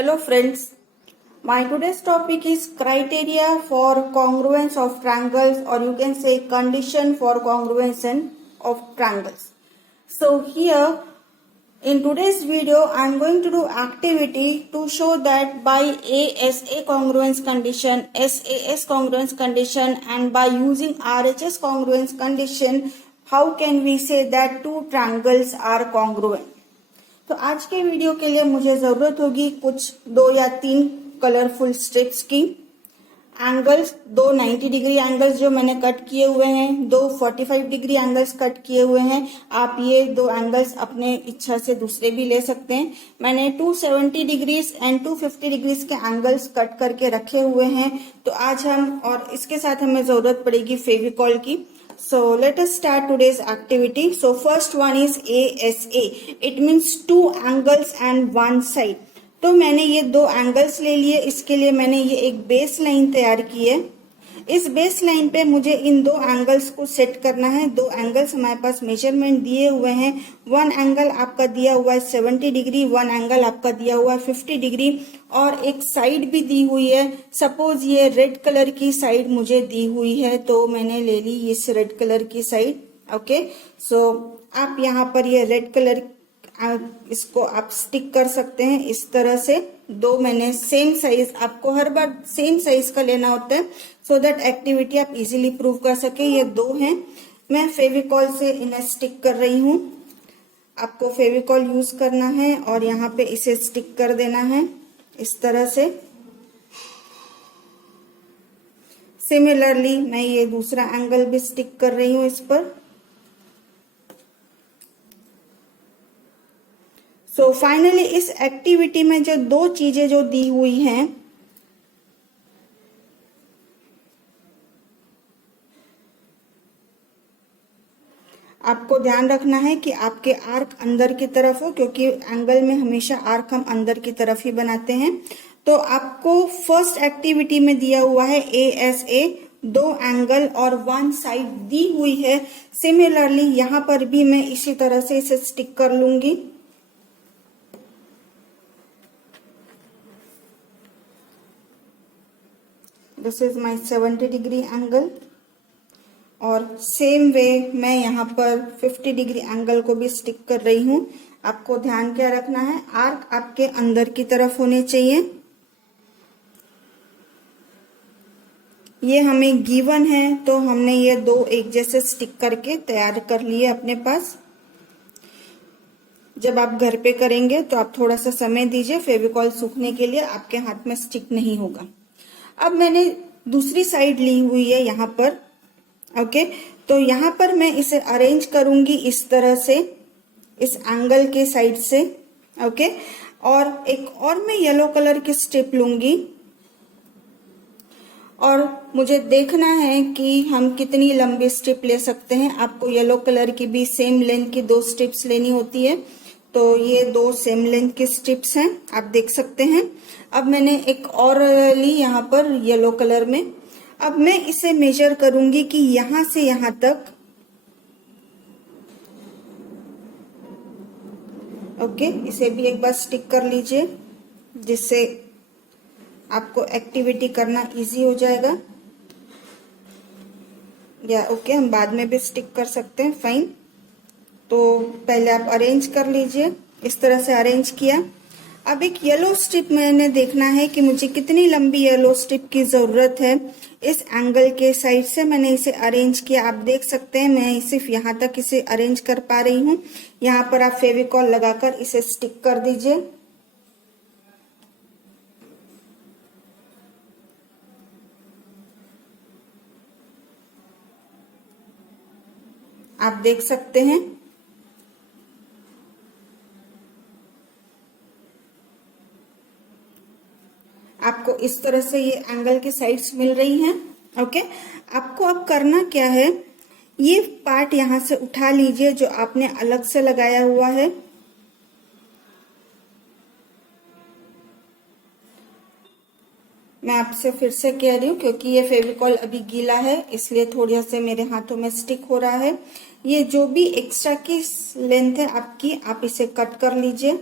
Hello friends, my today's topic is criteria for congruence of triangles, or you can say condition for congruence of triangles. So here in today's video I am going to do activity to show that by ASA congruence condition, SAS congruence condition and by using RHS congruence condition, how can we say that two triangles are congruent. तो आज के video के लिए मुझे जरूरत होगी कुछ 2 या 3 कलरफुल स्ट्रिप्स की, एंगल्स, 2 90 डिग्री एंगल्स जो मैंने कट किए हुए हैं, 2 45 डिग्री एंगल्स कट किए हुए हैं। आप ये 2 एंगल्स अपने इच्छा से दूसरे भी ले सकते हैं। मैंने 270 डिग्रीज एंड 250 डिग्रीज के एंगल्स कट करके रखे हुए हैं। तो आज हम, और इसके साथ हमें जरूरत पड़ेगी फेविकॉल की। So let us start today's activity. So first one is ASA. It means 2 angles and 1 side. तो मैंने ये 2 एंगल्स ले लिए। इसके लिए मैंने ये एक बेस लाइन तैयार की है। इस बेस लाइन पे मुझे इन 2 एंगल्स को सेट करना है। 2 एंगल्स हमारे पास मेजरमेंट दिए हुए हैं। 1 एंगल आपका दिया हुआ है 70 डिग्री, 1 एंगल आपका दिया हुआ है 50 डिग्री और एक साइड भी दी हुई है। सपोज ये रेड कलर की साइड मुझे दी हुई है तो मैंने ले ली इस रेड कलर की साइड। ओके, सो आप यहाँ पर ये रेड कलर इसको आप स्टिक कर सकते हैं इस तरह से। 2 मैंने सेम साइज, आपको हर बार सेम साइज का लेना होता है सो दैट एक्टिविटी आप इजीली प्रूव कर सके। ये 2 हैं, मैं फेविकॉल से इन्हें स्टिक कर रही हूँ। आपको फेविकॉल यूज करना है और यहाँ पे इसे स्टिक कर देना है इस तरह से। सिमिलरली मैं ये दूसरा एंगल भी स्टिक कर रही हूँ इस पर। सो फाइनली इस एक्टिविटी में जो 2 चीजें जो दी हुई हैं, आपको ध्यान रखना है कि आपके आर्क अंदर की तरफ हो, क्योंकि एंगल में हमेशा आर्क हम अंदर की तरफ ही बनाते हैं। तो आपको फर्स्ट एक्टिविटी में दिया हुआ है ASA, 2 एंगल और 1 साइड दी हुई है। सिमिलरली यहां पर भी मैं इसी तरह से इसे स्टिक कर लूंगी। This is my 70 degree angle और सेम वे मैं यहाँ पर 50 डिग्री एंगल को भी स्टिक कर रही हूँ। आपको ध्यान क्या रखना है, आर्क आपके अंदर की तरफ होने चाहिए। ये हमें गिवन है तो हमने ये 2 एक जैसे स्टिक करके तैयार कर लिए अपने पास। जब आप घर पे करेंगे तो आप थोड़ा सा समय दीजिए फेविकॉल सूखने के लिए, आपके हाथ में स्टिक नहीं होगा। अब मैंने दूसरी साइड ली हुई है यहाँ पर। ओके, तो यहाँ पर मैं इसे अरेंज करूंगी इस तरह से, इस एंगल के साइड से। ओके, और एक और मैं येलो कलर की स्ट्रिप लूंगी और मुझे देखना है कि हम कितनी लंबी स्ट्रिप ले सकते हैं। आपको येलो कलर की भी सेम लेंथ की 2 स्ट्रिप्स लेनी होती है। तो ये 2 सेम लेंथ की स्ट्रिप्स हैं, आप देख सकते हैं। अब मैंने एक और ली यहाँ पर येलो कलर में। अब मैं इसे मेजर करूंगी कि यहां से यहां तक, ओके, इसे भी एक बार स्टिक कर लीजिए जिससे आपको एक्टिविटी करना इजी हो जाएगा। या ओके, हम बाद में भी स्टिक कर सकते हैं, फाइन। तो पहले आप अरेंज कर लीजिए, इस तरह से अरेंज किया। अब एक येलो स्ट्रिप मैंने देखना है कि मुझे कितनी लंबी येलो स्ट्रिप की जरूरत है। इस एंगल के साइड से मैंने इसे अरेंज किया। आप देख सकते हैं मैं सिर्फ यहाँ तक इसे अरेंज कर पा रही हूँ। यहाँ पर आप फेविकॉल लगाकर इसे स्टिक कर दीजिए। आप देख सकते हैं आपको इस तरह से ये एंगल की साइड्स मिल रही हैं। ओके, आपको अब करना क्या है, ये पार्ट यहां से उठा लीजिए जो आपने अलग से लगाया हुआ है। मैं आपसे फिर से कह रही हूँ क्योंकि ये फेविकॉल अभी गीला है इसलिए थोड़ा से मेरे हाथों में स्टिक हो रहा है। ये जो भी एक्स्ट्रा की लेंथ है आपकी, आप इसे कट कर लीजिए।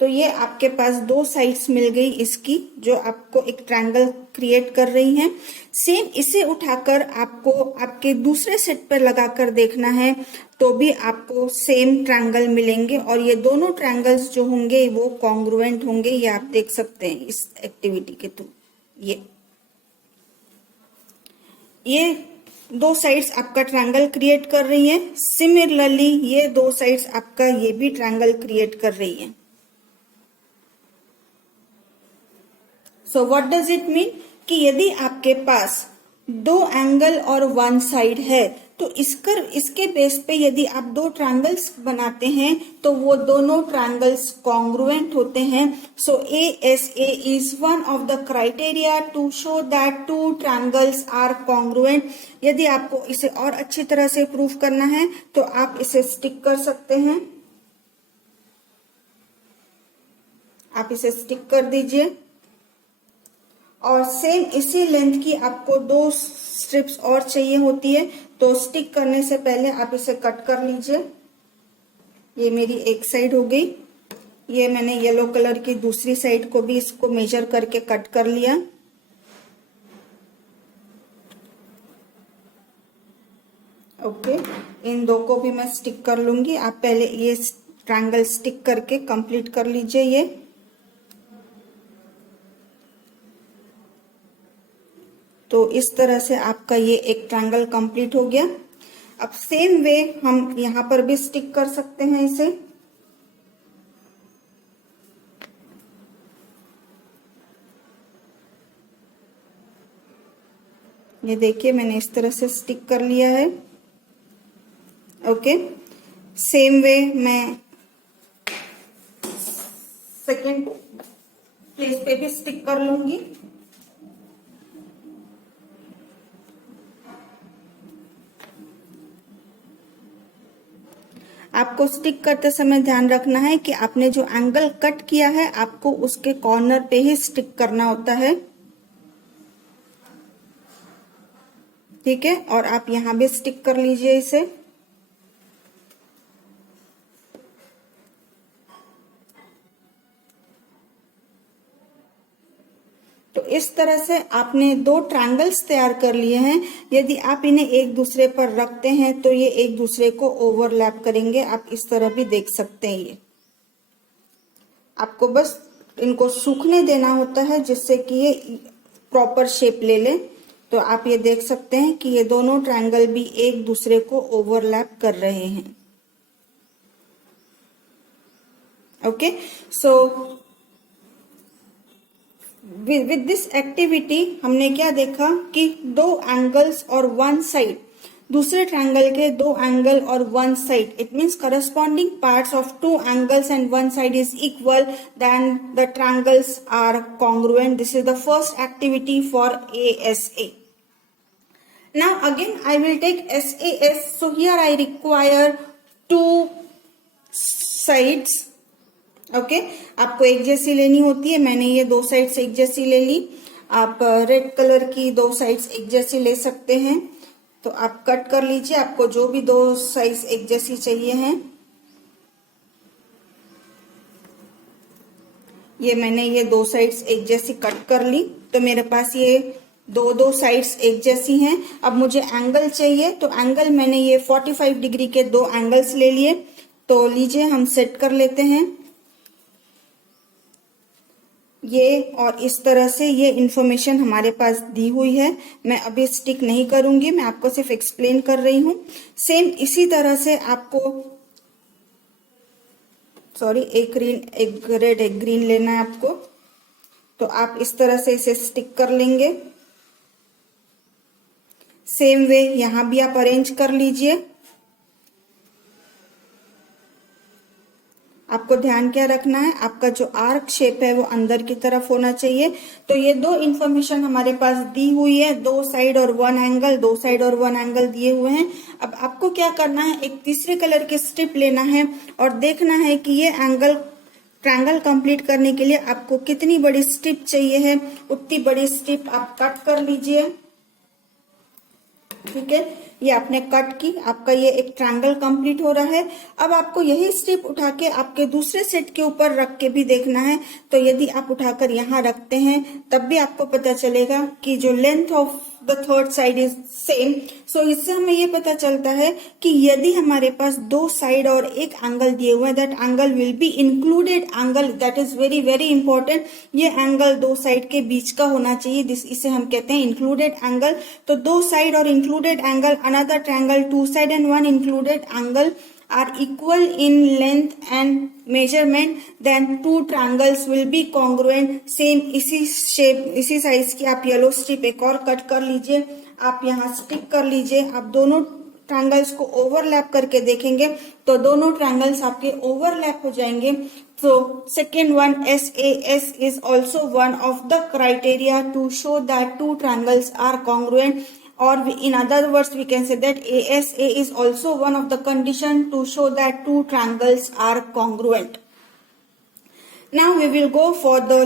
तो ये आपके पास दो साइड्स मिल गई इसकी, जो आपको एक ट्रायंगल क्रिएट कर रही हैं। सेम इसे उठाकर आपको आपके दूसरे सेट पर लगाकर देखना है, तो भी आपको सेम ट्रायंगल मिलेंगे, और ये दोनों ट्रायंगल्स जो होंगे वो कॉन्ग्रुएंट होंगे। ये आप देख सकते हैं इस एक्टिविटी के थ्रू। ये दो साइड्स आपका ट्रायंगल क्रिएट कर रही है। सिमिलरली ये दो साइड्स आपका ये भी ट्रायंगल क्रिएट कर रही है। So what does it mean कि यदि आपके पास दो एंगल और वन साइड है, तो इसके बेस पे यदि आप दो ट्रायंगल्स बनाते हैं तो वो दोनों ट्रायंगल्स कॉन्ग्रुएंट होते हैं। So ASA is one of the criteria to show that two triangles are congruent. यदि आपको इसे और अच्छी तरह से प्रूफ करना है तो आप इसे स्टिक कर सकते हैं। आप इसे स्टिक कर दीजिए, और सेम इसी लेंथ की आपको दो स्ट्रिप्स और चाहिए होती है, तो स्टिक करने से पहले आप इसे कट कर लीजिए। ये मेरी एक साइड हो गई। ये मैंने येलो कलर की दूसरी साइड को भी इसको मेजर करके कट कर लिया। ओके, इन दो को भी मैं स्टिक कर लूंगी। आप पहले ये ट्रायंगल स्टिक करके कंप्लीट कर लीजिए। ये तो इस तरह से आपका ये एक ट्रायंगल कंप्लीट हो गया। अब सेम वे हम यहां पर भी स्टिक कर सकते हैं इसे। ये देखिए मैंने इस तरह से स्टिक कर लिया है। ओके, सेम वे मैं सेकेंड प्लेस पे भी स्टिक कर लूंगी। आपको स्टिक करते समय ध्यान रखना है कि आपने जो एंगल कट किया है आपको उसके कॉर्नर पे ही स्टिक करना होता है, ठीक है। और आप यहां भी स्टिक कर लीजिए इसे। तो इस तरह से आपने दो ट्रायंगल्स तैयार कर लिए हैं। यदि आप इन्हें एक दूसरे पर रखते हैं तो ये एक दूसरे को ओवरलैप करेंगे। आप इस तरह भी देख सकते हैं। ये आपको बस इनको सूखने देना होता है जिससे कि ये प्रॉपर शेप ले ले। तो आप ये देख सकते हैं कि ये दोनों ट्रायंगल भी एक दूसरे को ओवरलैप कर रहे हैं। Okay, so with this activity हमने क्या देखा कि दो एंगल्स और वन साइड, दूसरे ट्रायंगल के दो एंगल और one side, it means corresponding parts of two angles and one side is equal, then the triangles are congruent. This is the first activity for ASA. Now again I will take SAS. So here I require two sides. Okay, आपको एक जैसी लेनी होती है। मैंने ये दो sides एक जैसी ले ली। आप रेड कलर की दो साइड्स एक जैसी ले सकते हैं। तो आप कट कर लीजिए, आपको जो भी दो साइड्स एक जैसी चाहिए हैं। ये मैंने ये दो साइड्स एक जैसी कट कर ली। तो मेरे पास ये दो साइड्स एक जैसी हैं। अब मुझे एंगल चाहिए, तो एंगल मैंने ये 45 डिग्री के दो एंगल्स ले लिए। तो लीजिए हम सेट कर लेते हैं ये, और इस तरह से ये इंफॉर्मेशन हमारे पास दी हुई है। मैं अभी स्टिक नहीं करूंगी, मैं आपको सिर्फ एक्सप्लेन कर रही हूं। सेम इसी तरह से आपको एक रेड एक ग्रीन लेना है आपको। तो आप इस तरह से इसे स्टिक कर लेंगे। सेम वे यहां भी आप अरेंज कर लीजिए। आपको ध्यान क्या रखना है, आपका जो आर्क शेप है वो अंदर की तरफ होना चाहिए। तो ये दो इंफॉर्मेशन हमारे पास दी हुई है, दो साइड और वन एंगल, दो साइड और वन एंगल दिए हुए हैं। अब आपको क्या करना है, एक तीसरे कलर के स्ट्रिप लेना है और देखना है कि ये ट्रायंगल कंप्लीट करने के लिए आपको कितनी बड़ी स्ट्रिप चाहिए है। उतनी बड़ी स्ट्रिप आप कट कर लीजिए। ठीक है, ये आपने कट की, आपका ये एक ट्रायंगल कंप्लीट हो रहा है। अब आपको यही स्ट्रिप उठा के आपके दूसरे सेट के ऊपर रख के भी देखना है। तो यदि आप उठाकर यहाँ रखते हैं तब भी आपको पता चलेगा कि जो length of the third side is same. So इससे हमें ये पता चलता है कि यदि हमारे पास दो साइड और एक एंगल दिए हुए हैं, that angle will be included angle, that is very very important. ये एंगल दो साइड के बीच का होना चाहिए, इसे हम कहते हैं इंक्लूडेड एंगल। तो दो साइड और included angle, another triangle, two side and one included angle are equal in length and measurement, then two triangles will be congruent. Same इसी शेप इसी साइज की आप येलो स्ट्रिप एक और कट कर लीजिए, आप यहाँ स्टिक कर लीजिए। आप दोनों ट्रायंगल्स को ओवरलैप करके देखेंगे तो दोनों ट्रायंगल्स आपके ओवरलैप हो जाएंगे। So second one, SAS is also one of the criteria to show that two triangles are congruent. Or in other words, we can say that ASA is also one of the condition to show that two triangles are congruent. Now we will go for the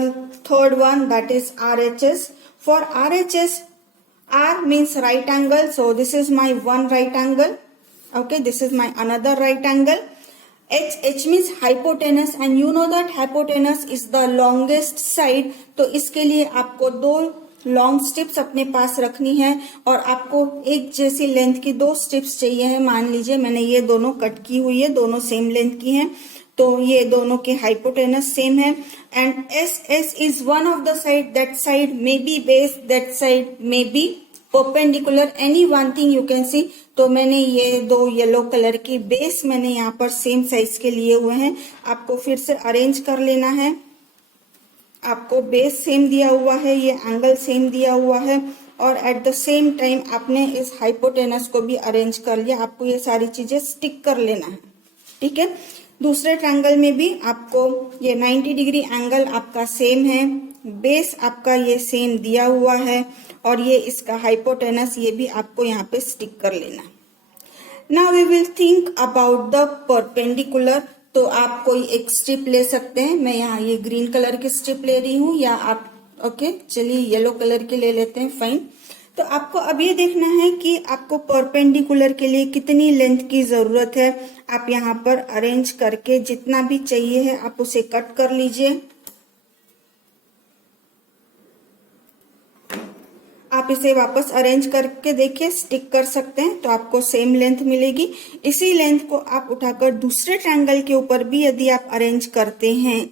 third one, that is RHS. For RHS, R means right angle. So this is my one right angle. Okay, this is my another right angle. H means hypotenuse, and you know that hypotenuse is the longest side. तो इसके लिए आपको दो long strips अपने पास रखनी है और आपको एक जैसी लेंथ की दो स्ट्रिप्स चाहिए है। मान लीजिए मैंने ये दोनों कट की हुई है, दोनों सेम लेंथ की हैं, तो ये दोनों के हाइपोटेनस सेम है। And S is one of the side, that side may be base, that side may be perpendicular, any one thing you can see. तो मैंने ये दो येलो कलर की बेस मैंने यहाँ पर सेम साइज के लिए हुए हैं। आपको फिर से अरेंज कर लेना है। आपको बेस सेम दिया हुआ है, ये एंगल सेम दिया हुआ है, और एट द सेम टाइम आपने इस हाइपोटेनस को भी अरेंज कर लिया। आपको ये सारी चीजें स्टिक कर लेना है, ठीक है। दूसरे ट्रायंगल में भी आपको ये 90 डिग्री एंगल आपका सेम है, बेस आपका ये सेम दिया हुआ है, और ये इसका हाइपोटेनस ये भी आपको यहाँ पे स्टिक कर लेना है। Now we will think about the perpendicular. तो आप कोई एक स्ट्रिप ले सकते हैं, मैं यहाँ ये ग्रीन कलर की स्ट्रिप ले रही हूँ, या आप ओके चलिए येलो कलर की ले लेते हैं, फाइन। तो आपको अब ये देखना है कि आपको परपेंडिकुलर के लिए कितनी लेंथ की जरूरत है। आप यहाँ पर अरेंज करके जितना भी चाहिए है आप उसे कट कर लीजिए। आप इसे वापस अरेंज करके देखिए, स्टिक कर सकते हैं तो आपको सेम लेंथ मिलेगी। इसी लेंथ को आप उठाकर दूसरे ट्रायंगल के ऊपर भी यदि आप अरेंज करते हैं,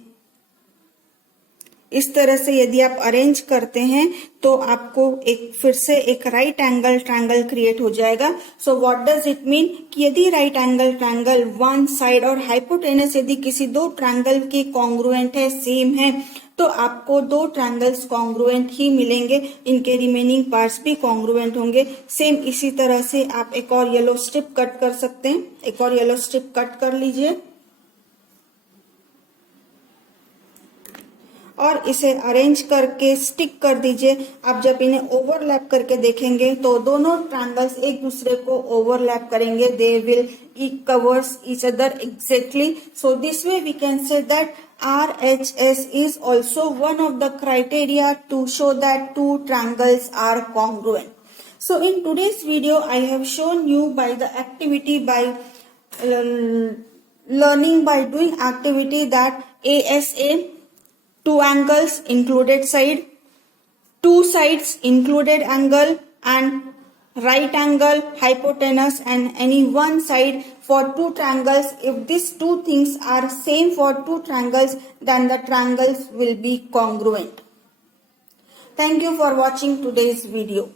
इस तरह से यदि आप अरेंज करते हैं तो आपको एक फिर से एक राइट एंगल ट्रायंगल क्रिएट हो जाएगा। So what does it mean कि यदि right angle triangle one side और हाइपोटेनस यदि किसी दो ट्रायंगल के कॉन्ग्रुएंट है, सेम है, तो आपको दो ट्रायंगल्स कॉन्ग्रुएंट ही मिलेंगे, इनके रिमेनिंग पार्ट्स भी कॉन्ग्रुएंट होंगे। सेम इसी तरह से आप एक और येलो स्ट्रिप कट कर सकते हैं, एक और येलो स्ट्रिप कट कर लीजिए और इसे अरेंज करके स्टिक कर दीजिए। आप जब इन्हें ओवरलैप करके देखेंगे तो दोनों ट्रायंगल्स एक दूसरे को ओवरलैप करेंगे, they will covers each other exactly. So this way we can say that RHS is also one of the criteria to show that two triangles are congruent. So in today's video I have shown you by the activity, by learning by doing activity, that ASA, two angles included side, two sides included angle, and right angle, hypotenuse, and any one side for two triangles. If these two things are same for two triangles, then the triangles will be congruent. Thank you for watching today's video.